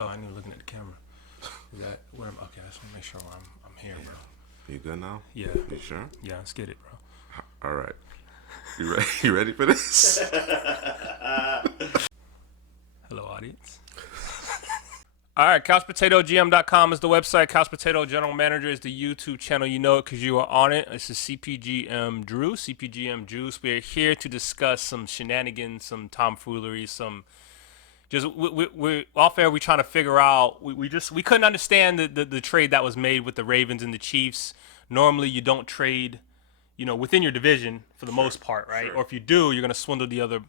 Oh, I knew looking at the camera. Is that where okay, I just want to make sure I'm here, bro. You good now? Yeah. You sure? Yeah, let's get it, bro. All right. You ready? You ready for this? Hello, audience. All right, CouchPotatoGM.com is the website. Couch Potato General Manager is the YouTube channel. You know it because you are on it. This is CPGM Drew, CPGM Juice. We are here to discuss some shenanigans, some tomfoolery, some just we off air. We're trying to figure out. We couldn't understand the trade that was made with the Ravens and the Chiefs. Normally, you don't trade, within your division for the most part, right? Sure. Or if you do, you're going to swindle the other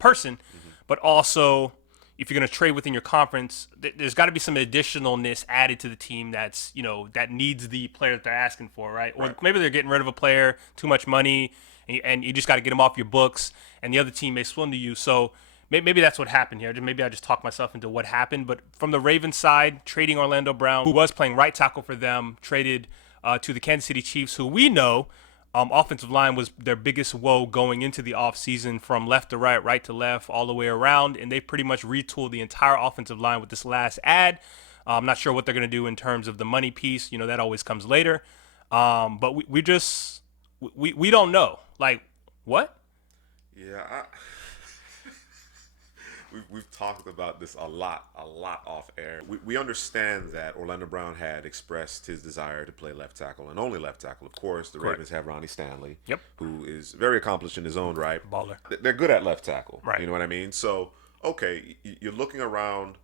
person. Mm-hmm. But also, if you're going to trade within your conference, there's got to be some additionalness added to the team that's that needs the player that they're asking for, right? Or maybe they're getting rid of a player, too much money, and you just got to get them off your books, and the other team may swindle you. So maybe that's what happened here. Maybe I just talked myself into what happened. But from the Ravens side, trading Orlando Brown, who was playing right tackle for them, traded to the Kansas City Chiefs, who we know offensive line was their biggest woe going into the offseason, from left to right, right to left, all the way around. And they pretty much retooled the entire offensive line with this last ad. I'm not sure what they're going to do in terms of the money piece. That always comes later. But we don't know. Like, what? Yeah, we've talked about this a lot off air. We understand that Orlando Brown had expressed his desire to play left tackle and only left tackle. Of course, the Ravens have Ronnie Stanley, who is very accomplished in his own right. Baller. They're good at left tackle. Right. You know what I mean? So, okay, you're looking around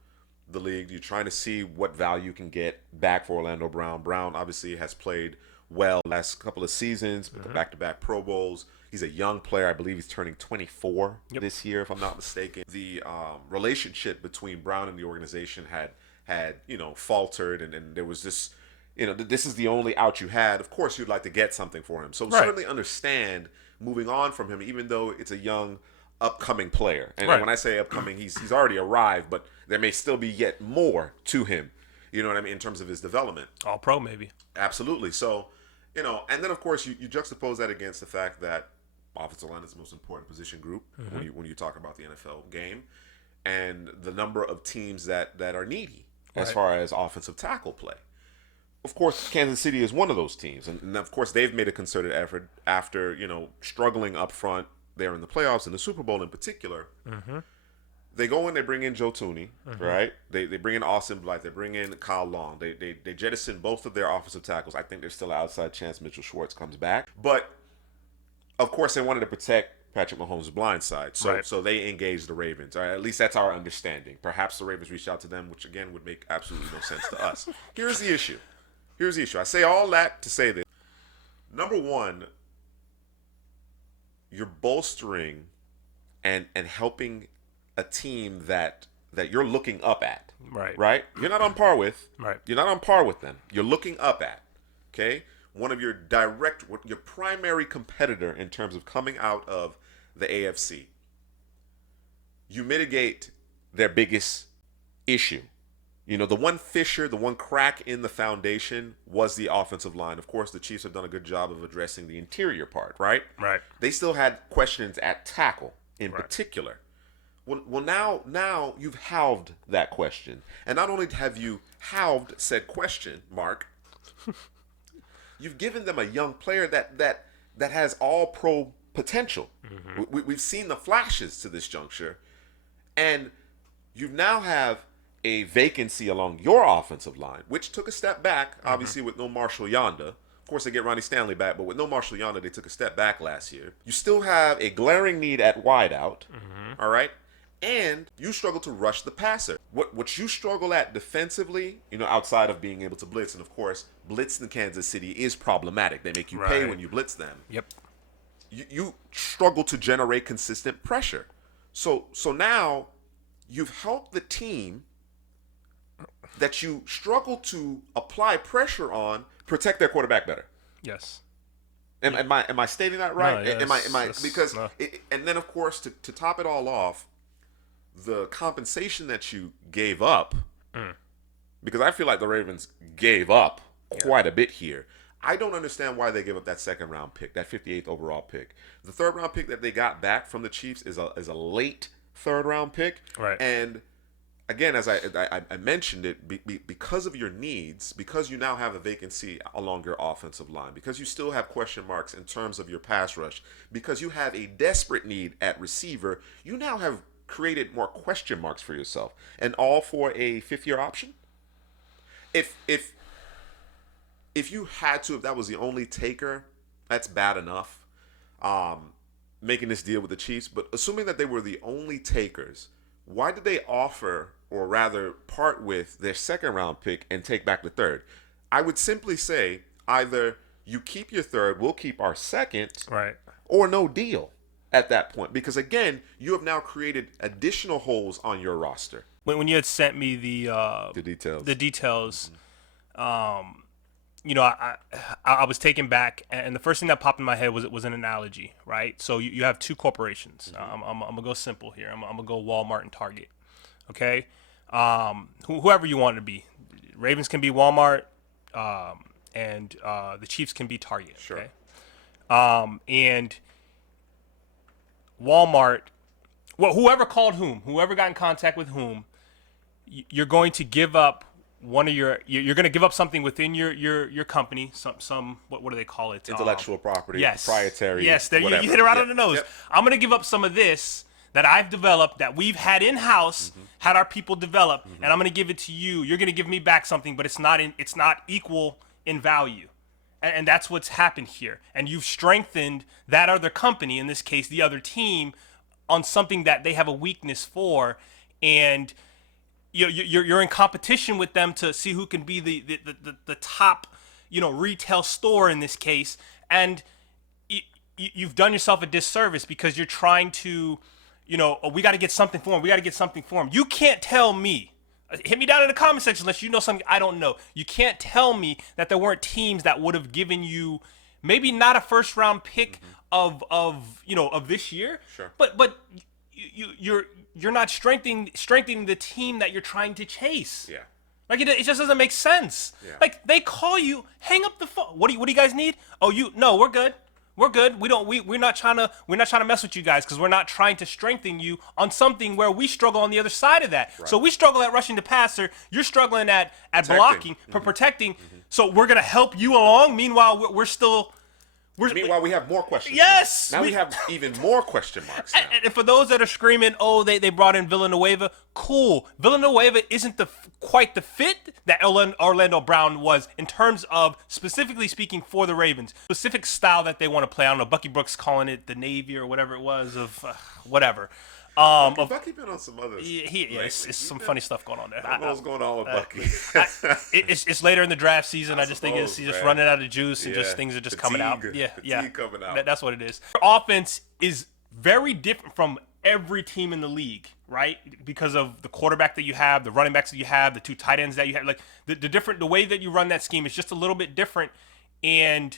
the league. You're trying to see what value you can get back for Orlando Brown. Brown obviously has played well last couple of seasons, back-to-back Pro Bowls. He's a young player. I believe he's turning 24 this year, if I'm not mistaken. The relationship between Brown and the organization had faltered, and there was this, this is the only out you had. Of course, you'd like to get something for him. So certainly understand moving on from him, even though it's a young, upcoming player. And when I say upcoming, he's already arrived, but there may still be yet more to him. You know what I mean, in terms of his development. All pro, maybe. Absolutely. So, and then of course you juxtapose that against the fact that offensive line is the most important position group when you talk about the NFL game, and the number of teams that are needy as far as offensive tackle play. Of course, Kansas City is one of those teams, and of course they've made a concerted effort after struggling up front there in the playoffs and the Super Bowl in particular. They go in, they bring in Joe Tooney, right? They bring in Austin Blythe, they bring in Kyle Long. They jettison both of their offensive tackles. I think there's still an outside chance Mitchell Schwartz comes back, but of course, they wanted to protect Patrick Mahomes' blind side, so they engaged the Ravens. At least that's our understanding. Perhaps the Ravens reached out to them, which again would make absolutely no sense to us. Here's the issue. I say all that to say this. Number one, you're bolstering and helping a team that you're looking up at. Right? You're not on par with. You're not on par with them. You're looking up at. Okay? One of your primary competitor in terms of coming out of the AFC. You mitigate their biggest issue. The one fissure, the one crack in the foundation was the offensive line. Of course, the Chiefs have done a good job of addressing the interior part, right? They still had questions at tackle in particular. Well, now you've halved that question. And not only have you halved said question, Mark, you've given them a young player that has all pro potential. We've seen the flashes to this juncture, and you now have a vacancy along your offensive line, which took a step back, obviously with no Marshall Yonda. Of course, they get Ronnie Stanley back, but with no Marshall Yonda, they took a step back last year. You still have a glaring need at wideout, all right? And you struggle to rush the passer. What you struggle at defensively, outside of being able to blitz, and of course, blitz in Kansas City is problematic. They make you pay when you blitz them. You struggle to generate consistent pressure. So now you've helped the team that you struggle to apply pressure on protect their quarterback better. Yes. Am I stating that right? No, am I because and then of course to top it all off, the compensation that you gave up, because I feel like the Ravens gave up quite a bit here. I don't understand why they gave up that second round pick, that 58th overall pick. The third round pick that they got back from the Chiefs is a late third round pick, and again, as I mentioned it, because of your needs, because you now have a vacancy along your offensive line, because you still have question marks in terms of your pass rush, because you have a desperate need at receiver, you now have created more question marks for yourself, and all for a fifth-year option. If you had to, if that was the only taker, that's bad enough. Making this deal with the Chiefs, but assuming that they were the only takers, why did they offer, or rather part with, their second-round pick and take back the third? I would simply say either you keep your third, we'll keep our second, right, or no deal at that point. Because again, you have now created additional holes on your roster. When you had sent me the details, you know, I was taken back, and the first thing that popped in my head was an analogy, right? So you have two corporations. I'm gonna go simple here. I'm gonna go Walmart and Target, okay? Whoever you want it to be, Ravens can be Walmart, and the Chiefs can be Target. Sure. Okay? And Walmart, well, whoever called whom, whoever got in contact with whom, you're going to give up one of you're going to give up something within your company, some what do they call it? Intellectual property, yes, proprietary. Yes, there you hit it right on the nose. Yep. I'm going to give up some of this that I've developed, that we've had in house, had our people develop, and I'm going to give it to you. You're going to give me back something, but it's not equal in value. And that's what's happened here. And you've strengthened that other company, in this case the other team, on something that they have a weakness for, and you're in competition with them to see who can be the top, retail store in this case, and you've done yourself a disservice because you're trying to, we got to get something for him. You can't tell me. Hit me down in the comment section unless you know something I don't know. You can't tell me that there weren't teams that would have given you maybe not a first round pick of this year, sure, but you're not strengthening the team that you're trying to chase. Yeah. Like it just doesn't make sense. Yeah. Like they call you, hang up the phone. What do you guys need? Oh, no, we're good. We're good. We're not trying to mess with you guys because we're not trying to strengthen you on something where we struggle on the other side of that. Right. So we struggle at rushing the passer. You're struggling at blocking, protecting. So we're gonna help you along. Meanwhile, Meanwhile, we have more questions. Yes! Now we have even more question marks now. And for those that are screaming, they brought in Villanueva, cool. Villanueva isn't quite the fit that Orlando Brown was in terms of, specifically speaking, for the Ravens. Specific style that they want to play. I don't know, Bucky Brooks calling it the Navy or whatever it was, of whatever. Bucky been on some others. It's some funny stuff going on there. I don't know what's going on with Bucky. It's later in the draft season. I just think he's just running out of juice and just things are just coming out. Coming out. That's what it is. Our offense is very different from every team in the league, right? Because of the quarterback that you have, the running backs that you have, the two tight ends that you have. Like the way that you run that scheme is just a little bit different, and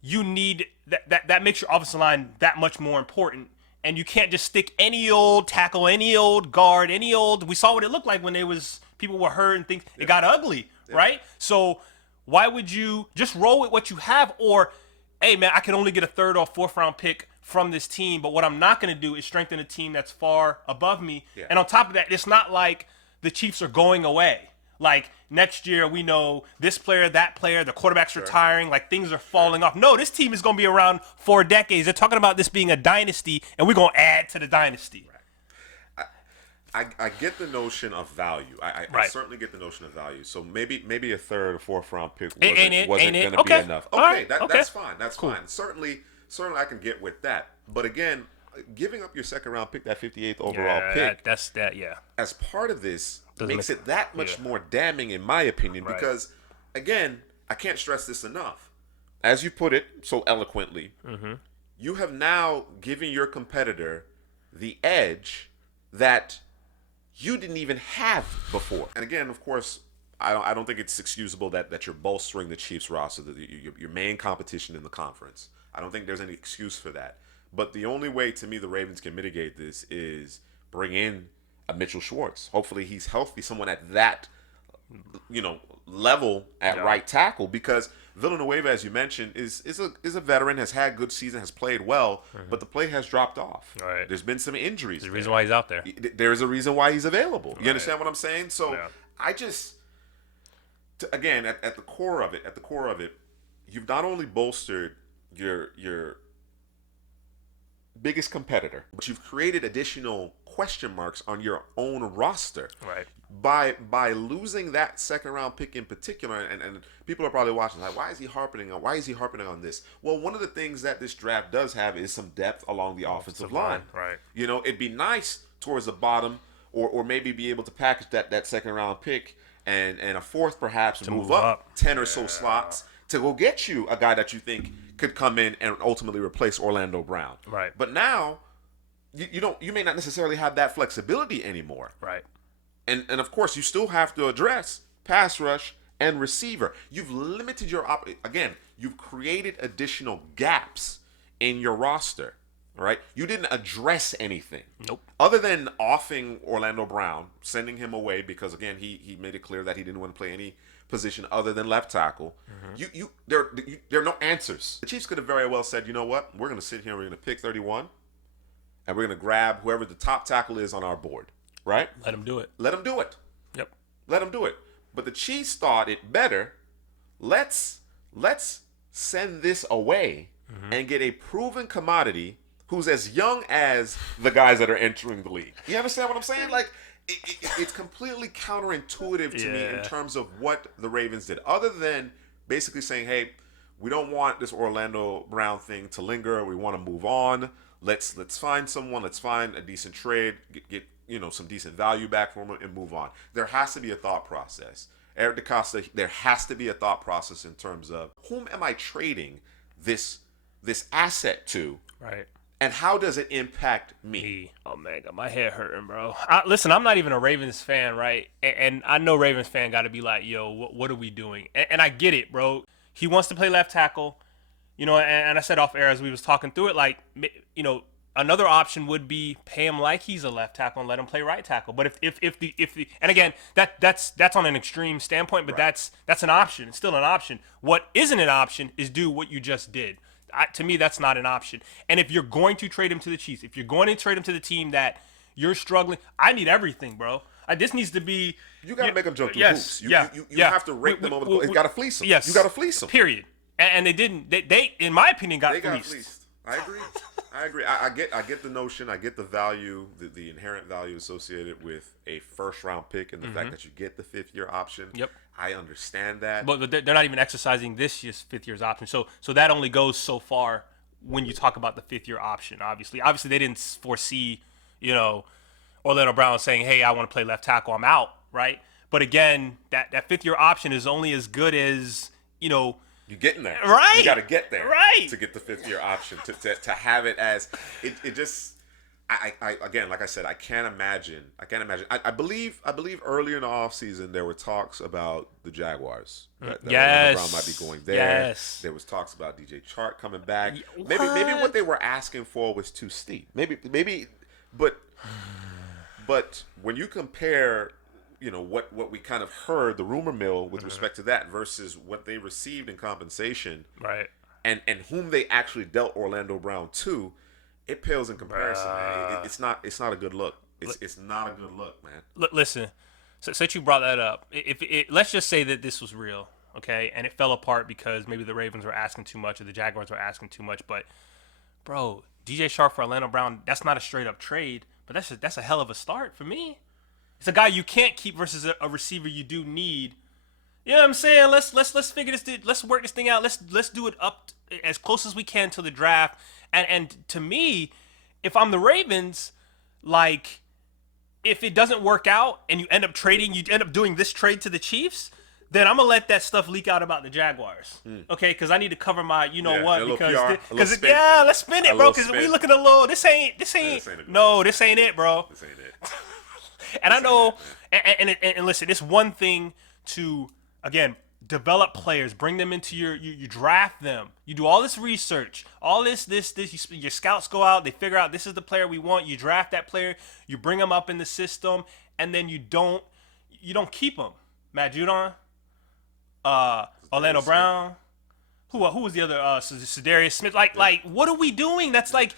you need that makes your offensive line that much more important. And you can't just stick any old tackle, any old guard, we saw what it looked like when people were hurt and things. Yep. It got ugly, right? So why would you just roll with what you have? Or, hey, man, I can only get a third or fourth round pick from this team, but what I'm not going to do is strengthen a team that's far above me. Yeah. And on top of that, it's not like the Chiefs are going away. Like, next year, we know this player, that player, the quarterback's retiring, like things are falling off. No, this team is going to be around for decades. They're talking about this being a dynasty, and we're going to add to the dynasty. Right. I get the notion of value. I certainly get the notion of value. So maybe a third or fourth round pick wasn't going to be enough. Okay, that's fine. That's cool. Fine. Certainly I can get with that. But again, giving up your second round pick, that 58th overall pick, that's as part of this makes it that much more damning, in my opinion, because again, I can't stress this enough. As you put it so eloquently, you have now given your competitor the edge that you didn't even have before. And again, of course, I don't think it's excusable that you're bolstering the Chiefs roster, your main competition in the conference. I don't think there's any excuse for that. But the only way, to me, the Ravens can mitigate this is bring in a Mitchell Schwartz. Hopefully he's healthy, someone at that, level at right tackle. Because Villanueva, as you mentioned, is a veteran, has had good season, has played well, but the play has dropped off. Right. There's been some injuries. There's a reason why he's out there. There is a reason why he's available. You Right. understand what I'm saying? So Yeah. I just, again, at the core of it, you've not only bolstered your biggest competitor, but you've created additional question marks on your own roster. Right. By losing that second round pick in particular, and people are probably watching like, why is he harping on this? Well, one of the things that this draft does have is some depth along the offensive line. Right. You know, it'd be nice towards the bottom, or maybe be able to package that second round pick and a fourth perhaps to move up 10 or so slots to go get you a guy that you think could come in and ultimately replace Orlando Brown. Right. But now you may not necessarily have that flexibility anymore. Right. And of course, you still have to address pass rush and receiver. You've limited your again. You've created additional gaps in your roster. All right, you didn't address anything. Nope. Other than offing Orlando Brown, sending him away because again he made it clear that he didn't want to play any position other than left tackle. There are no answers. The Chiefs could have very well said, you know what, we're going to sit here, we're going to pick 31, and we're going to grab whoever the top tackle is on our board. Right? Let him do it. Let him do it. Yep. Let him do it. But the Chiefs thought it better. Let's send this away and get a proven commodity who's as young as the guys that are entering the league. You understand what I'm saying? Like, it's completely counterintuitive to me in terms of what the Ravens did. Other than basically saying, hey, we don't want this Orlando Brown thing to linger. We want to move on. Let's find someone. Let's find a decent trade. Get some decent value back from him and move on. There has to be a thought process. Eric DeCosta, there has to be a thought process in terms of whom am I trading this asset to? Right. And how does it impact me? Oh, man, got my head hurting, bro. Listen, I'm not even a Ravens fan, right? And I know Ravens fan got to be like, yo, what are we doing? And I get it, bro. He wants to play left tackle. And I said off air as we was talking through it, like, another option would be pay him like he's a left tackle and let him play right tackle. But if the and again that's on an extreme standpoint, but right. that's an option. It's still an option. What isn't an option is do what you just did. To me, that's not an option. And if you're going to trade him to the Chiefs, if you're going to trade him to the team that you're struggling, I need everything, bro. This needs to be. You got to make them jump through hoops. You have to rate them over the goal. You got to fleece them. Yes. You got to fleece them. Period. And they didn't. They in my opinion, got fleeced. I agree. I get the notion. I get the value, the inherent value associated with a first round pick and the fact that you get the 5th year option. Yep. I understand that. But they're not even exercising this year's 5th year's option. So that only goes so far when you talk about the 5th year option. Obviously they didn't foresee, Orlando Brown saying, "Hey, I want to play left tackle. I'm out." Right. But again, that 5th year option is only as good as You getting there, right? You got to get there, right, to get the 5th year option to have it as it just. I again, like I said, I can't imagine. I believe earlier in the offseason there were talks about the Jaguars. That Brown might be going there. Yes. There was talks about DJ Chark coming back. Maybe what they were asking for was too steep. Maybe, but when you compare, what we kind of heard, the rumor mill with respect to that versus what they received in compensation, right, and whom they actually dealt Orlando Brown to, it pales in comparison, man. It's not a good look. It's not a good look, man. Listen, since you brought that up, let's just say that this was real, okay, and it fell apart because maybe the Ravens were asking too much or the Jaguars were asking too much. But, bro, DJ Chark for Orlando Brown, that's not a straight up trade, but that's a hell of a start for me. It's a guy you can't keep versus a receiver you do need. You know what I'm saying? Let's figure this. Let's work this thing out. Let's do it up as close as we can to the draft. And to me, if I'm the Ravens, like, if it doesn't work out and you end up doing this trade to the Chiefs, then I'm gonna let that stuff leak out about the Jaguars, okay? Because I need to cover my, what? Because let's spin it, bro. Because we looking a little. This ain't it, bro. This ain't it. And I know, and listen, it's one thing to, again, develop players, bring them into you draft them. You do all this research, all this. Your scouts go out, they figure out this is the player we want. You draft that player, you bring them up in the system, and then you don't keep them. Matt Judon, Orlando Brown, Who was the other? Sedarius Smith. Like, what are we doing? That's like.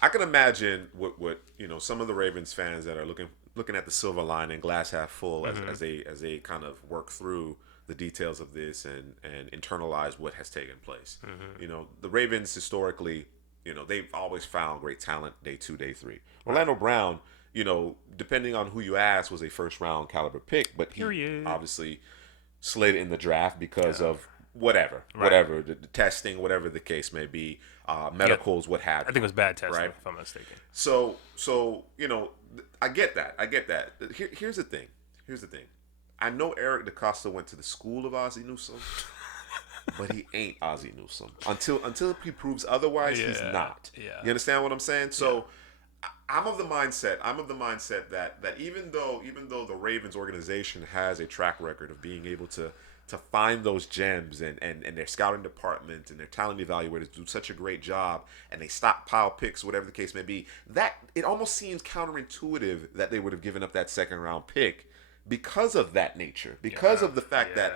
I can imagine what some of the Ravens fans that are looking at the silver lining, glass half full, as they kind of work through the details of this and internalize what has taken place. The Ravens historically, they've always found great talent day 2, day 3. Orlando Brown, depending on who you ask, was a first round caliber pick, but he obviously slid in the draft because of whatever, the testing, whatever the case may be, medicals, what have you. I think it was bad testing, if I'm not mistaken. So I get that. Here's the thing. I know Eric DeCosta went to the school of Ozzie Newsome, but he ain't Ozzie Newsome. Until he proves otherwise, he's not. Yeah. You understand what I'm saying? So I'm of the mindset that even though the Ravens organization has a track record of being able to find those gems and their scouting department and their talent evaluators do such a great job and they stockpile picks, whatever the case may be, that it almost seems counterintuitive that they would have given up that second round pick because of that nature, because of the fact that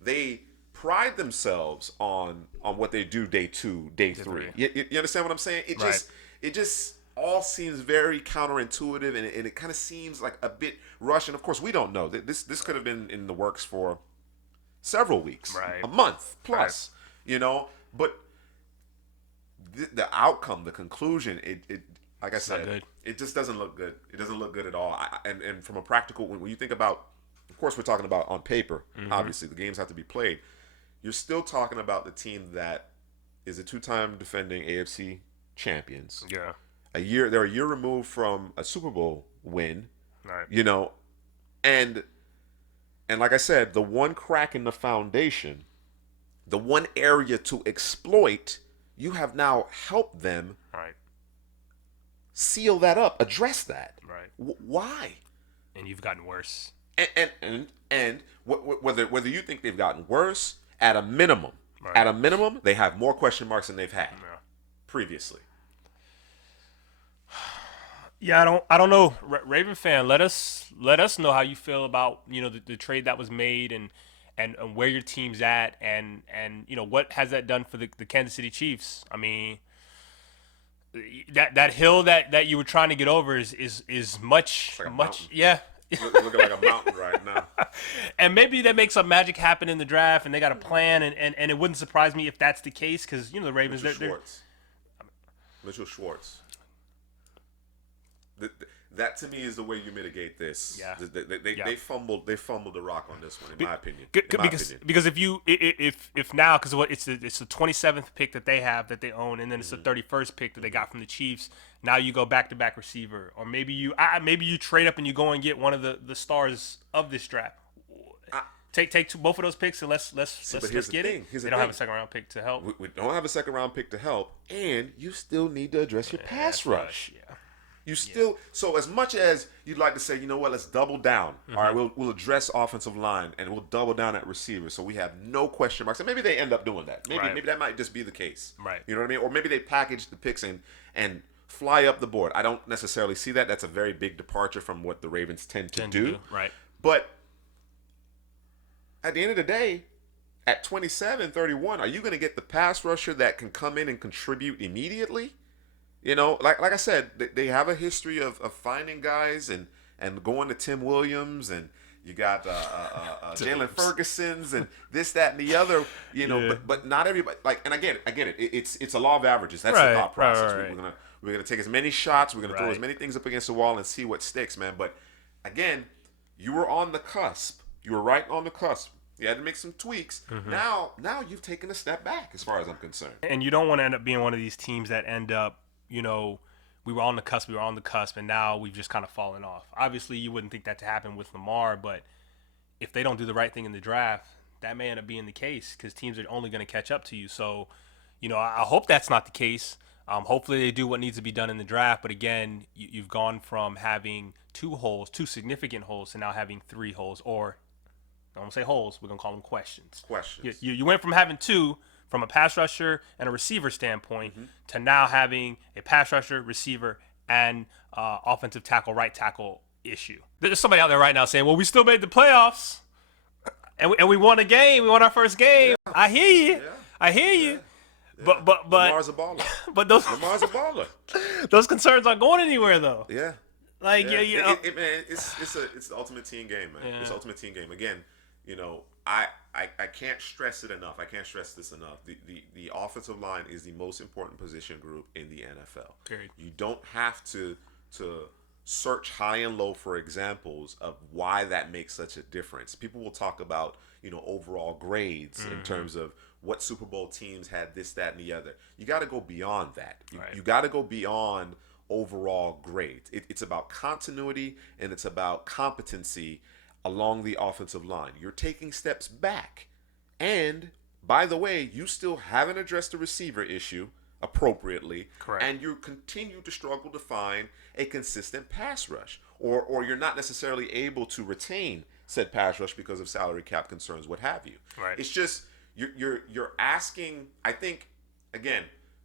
they pride themselves on what they do day 2, day 3. You understand what I'm saying? It just all seems very counterintuitive, and it kind of seems like a bit rushed. And of course, we don't know. This could have been in the works for several weeks, a month plus, But the outcome, the conclusion, it like I said, it just doesn't look good. It doesn't look good at all. And from a practical, when you think about, of course, we're talking about on paper. Obviously, the games have to be played. You're still talking about the team that is a 2-time defending AFC champions. Yeah. They're a year removed from a Super Bowl win. Right. And like I said, the one crack in the foundation, the one area to exploit, you have now helped them seal that up, address that. Right. Why? And you've gotten worse. And whether you think they've gotten worse, at a minimum, they have more question marks than they've had previously. Yeah, I don't know. Raven fan, let us know how you feel about the trade that was made and where your team's at and what has that done for the Kansas City Chiefs. I mean, that hill that you were trying to get over is much like much looking like a mountain right now. And maybe that makes some magic happen in the draft and they got a plan and it wouldn't surprise me if that's the case because the Ravens Mitchell Schwartz. That to me is the way you mitigate this. Yeah. They fumbled the rock on this one, in my opinion. Because if now, because it's the 27th pick that they have that they own, and then it's the 31st pick that they got from the Chiefs. Now you go back-to-back receiver, or maybe you trade up and you go and get one of the stars of this draft. Take both of those picks and let's get it. They don't have a second round pick to help. We don't have a second round pick to help, and you still need to address your pass rush. Yeah. You still so as much as you'd like to say, let's double down. All right, we'll address offensive line and we'll double down at receiver, so we have no question marks. And maybe they end up doing that. Maybe that might just be the case. Right. You know what I mean? Or maybe they package the picks and fly up the board. I don't necessarily see that. That's a very big departure from what the Ravens tend to do. Right. But at the end of the day, at 27, 31, are you going to get the pass rusher that can come in and contribute immediately? Like I said, they have a history of finding guys and going to Tim Williams, and you got Jalen Ferguson's and this, that, and the other. But not everybody. And I get it. It's a law of averages. That's the thought process. Right. We're gonna take as many shots. We're gonna throw as many things up against the wall and see what sticks, man. But again, you were on the cusp. You were right on the cusp. You had to make some tweaks. Now you've taken a step back, as far as I'm concerned. And you don't want to end up being one of these teams that end up. We were on the cusp, and now we've just kind of fallen off. Obviously, you wouldn't think that to happen with Lamar, but if they don't do the right thing in the draft, that may end up being the case because teams are only going to catch up to you. So, I hope that's not the case. Hopefully, they do what needs to be done in the draft. But again, you've gone from having two significant holes, to now having 3 holes, or I don't want to say holes. We're going to call them questions. You went from having 2. From a pass rusher and a receiver standpoint, to now having a pass rusher, receiver, and offensive tackle, right tackle issue. There's somebody out there right now saying, well, we still made the playoffs, and we won a game. We won our first game. I hear you. Yeah. I hear you. Yeah. But Lamar's a baller. But those Lamar's a baller. those concerns aren't going anywhere though. Yeah. Like Man, it's the ultimate team game, man. Yeah. It's the ultimate team game. Again, I can't stress it enough. I can't stress this enough. The offensive line is the most important position group in the NFL. Period. You don't have to search high and low for examples of why that makes such a difference. People will talk about, overall grades in terms of what Super Bowl teams had this, that, and the other. You got to go beyond that. You got to go beyond overall grades. It's about continuity and it's about competency along the offensive line. You're taking steps back. And, by the way, you still haven't addressed the receiver issue appropriately. Correct. And you continue to struggle to find a consistent pass rush. Or you're not necessarily able to retain said pass rush because of salary cap concerns, what have you. Right. It's just you're asking, I think, again,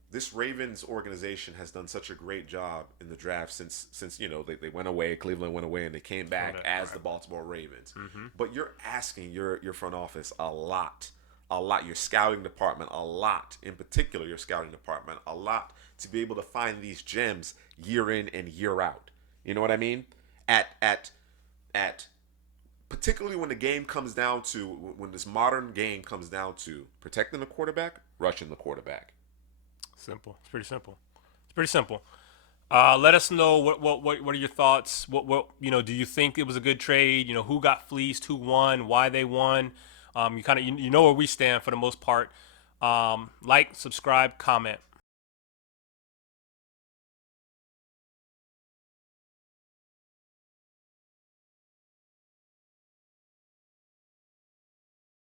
this Ravens organization has done such a great job in the draft since they went away, Cleveland went away, and they came back as the Baltimore Ravens. Mm-hmm. But you're asking your front office a lot, your scouting department a lot, in particular your scouting department a lot, to be able to find these gems year in and year out. You know what I mean? At particularly when the game comes down to, when this modern game comes down to protecting the quarterback, rushing the quarterback. Simple. It's pretty simple. Let us know what are your thoughts? What do you think it was a good trade? Who got fleeced, who won, why they won. You kind of you know where we stand for the most part. Like, subscribe, comment.